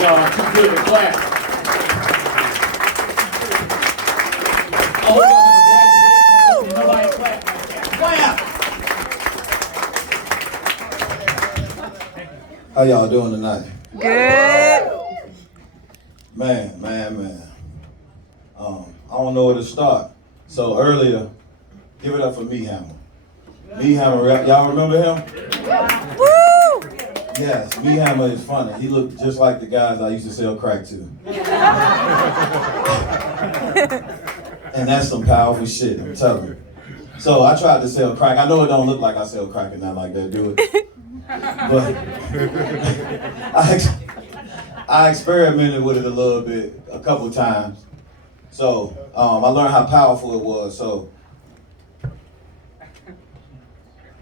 too good to clap. I hope y'all have a graduation. Nobody clap like that. Clap! How y'all doing tonight? Good. Man. I don't know where to start. So earlier, give it up for Me Hammer. Me Hammer, y'all remember him? Woo! Yes, Me Hammer is funny. He looked just like the guys I used to sell crack to. And that's some powerful shit, I'm telling you. So I tried to sell crack. I know it don't look like I sell crack and not like that, do it? But I experimented with it a little bit, a couple times. So I learned how powerful it was. So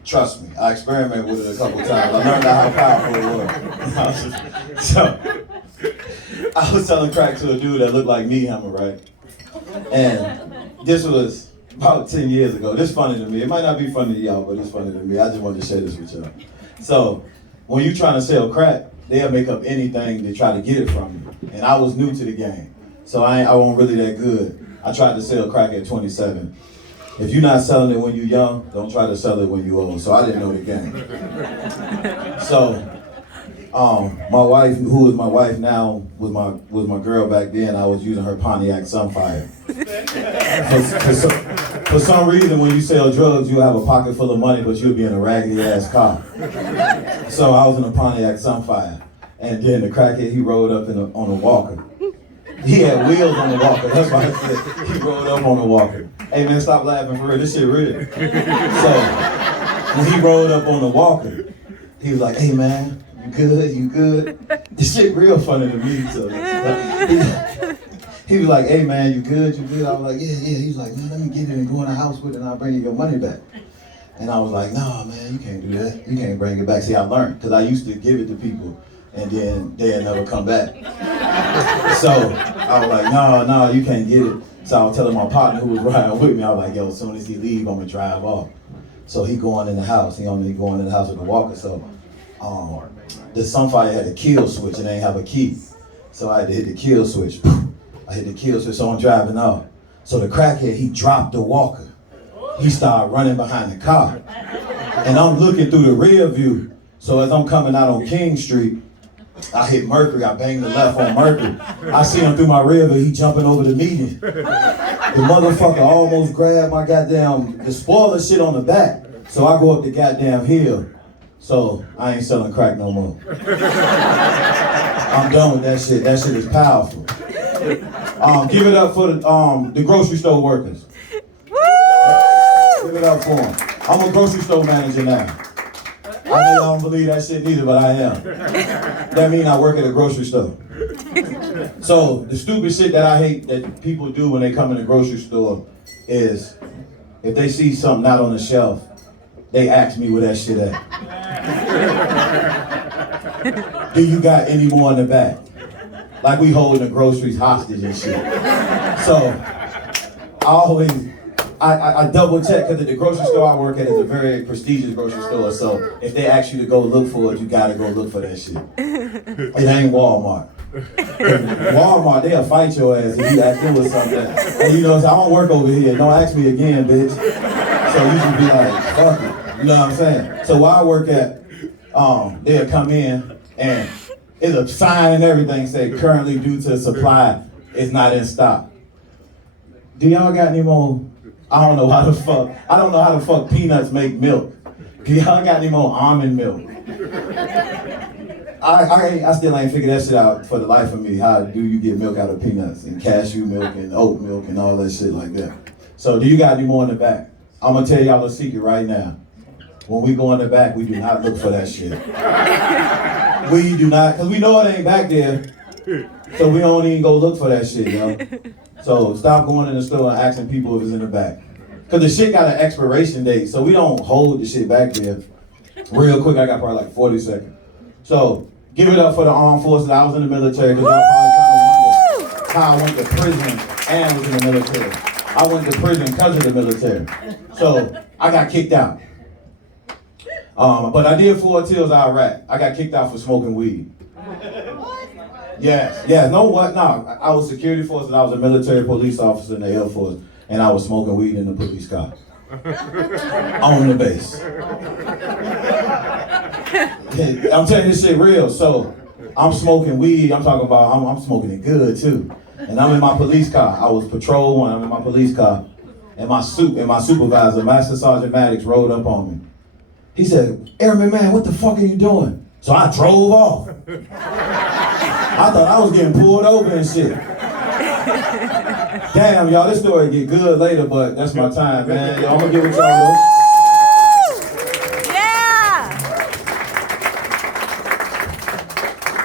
trust me, I experimented with it a couple times. I learned how powerful it was. So I was selling crack to a dude that looked like Me Hammer, right? And this was about 10 years ago. This is funny to me. It might not be funny to y'all, but it's funny to me. I just wanted to share this with y'all. So when you're trying to sell crack, they'll make up anything to try to get it from you. And I was new to the game, so I wasn't really that good. I tried to sell crack at 27. If you're not selling it when you're young, don't try to sell it when you're old. So I didn't know the game. So my wife, who is my wife now, was my girl back then. I was using her Pontiac Sunfire. For some reason, when you sell drugs, you'll have a pocket full of money, but you'll be in a raggedy ass car. So I was in a Pontiac Sunfire, and then the crackhead, he rode up on a walker. He had wheels on the walker. That's why I said he rode up on a walker. Hey man, stop laughing for real. This shit real. So when he rode up on the walker, he was like, "Hey man, you good? You good?" This shit real funny to me. So he was like, "Hey man, you good? You good?" I was like, "Yeah." He was like, "Man, let me get it and go in the house with it, and I'll bring you your money back." And I was like, "No man, you can't do that. You can't bring it back." See, I learned because I used to give it to people, and then they'd never come back. So I was like, no, you can't get it. So I was telling my partner who was riding with me, I was like, "Yo, as soon as he leave, I'm gonna drive off." So he going in the house. He only going in the house with the walker. So the Sunfire had a kill switch and they didn't have a key. So I had to hit the kill switch. I hit the kill switch, so I'm driving off. So the crackhead, he dropped the walker. He started running behind the car. And I'm looking through the rear view. So as I'm coming out on King Street, I hit Mercury, I banged the left on Mercury. I see him through my rear view, he jumping over the median. The motherfucker almost grabbed my the spoiler shit on the back. So I go up the goddamn hill. So I ain't selling crack no more. I'm done with that shit. That shit is powerful. Give it up for the grocery store workers. Give it up for them. I'm a grocery store manager now. I know y'all don't believe that shit neither, but I am. That means I work at a grocery store. So the stupid shit that I hate that people do when they come in the grocery store is if they see something not on the shelf, they ask me where that shit at. Do you got any more in the back? Like we holding the groceries hostage and shit. So I double check because the grocery store I work at is a very prestigious grocery store. So if they ask you to go look for it, you gotta go look for that shit. It ain't Walmart. Walmart, they'll fight your ass if you ask them with something. And you know, I don't work over here. Don't ask me again, bitch. So you should be like, fuck it. You know what I'm saying? So where I work at, they'll come in and it's a sign and everything say currently due to supply is not in stock. Do y'all got any more? I don't know how the fuck peanuts make milk. Do y'all got any more almond milk? I still ain't figured that shit out for the life of me. How do you get milk out of peanuts and cashew milk and oat milk and all that shit like that? So do you got any more in the back? I'm gonna tell y'all a secret right now. When we go in the back, we do not look for that shit. We do not, because we know it ain't back there. So we don't even go look for that shit, yo. So stop going in the store and asking people if it's in the back. Because the shit got an expiration date, so we don't hold the shit back there. Real quick, I got probably like 40 seconds. So give it up for the armed forces. I was in the military because y'all probably trying to wonder how I went to prison and was in the military. I went to prison because of the military. So I got kicked out. But I did 4 tours out Iraq. I got kicked out for smoking weed. Yes, yeah, know what? No, I was security force and I was a military police officer in the Air Force, and I was smoking weed in the police car. On the base. I'm telling you this shit real. So I'm smoking weed, I'm talking about, I'm smoking it good too. And I'm in my police car. I was patrol one, I'm in my police car. And my supervisor, Master Sergeant Maddox, rolled up on me. He said, Airman, man, what the fuck are you doing? So I drove off. I thought I was getting pulled over and shit. Damn, y'all, this story get good later, but that's my time, man. Y'all, I'm gonna give it y'all.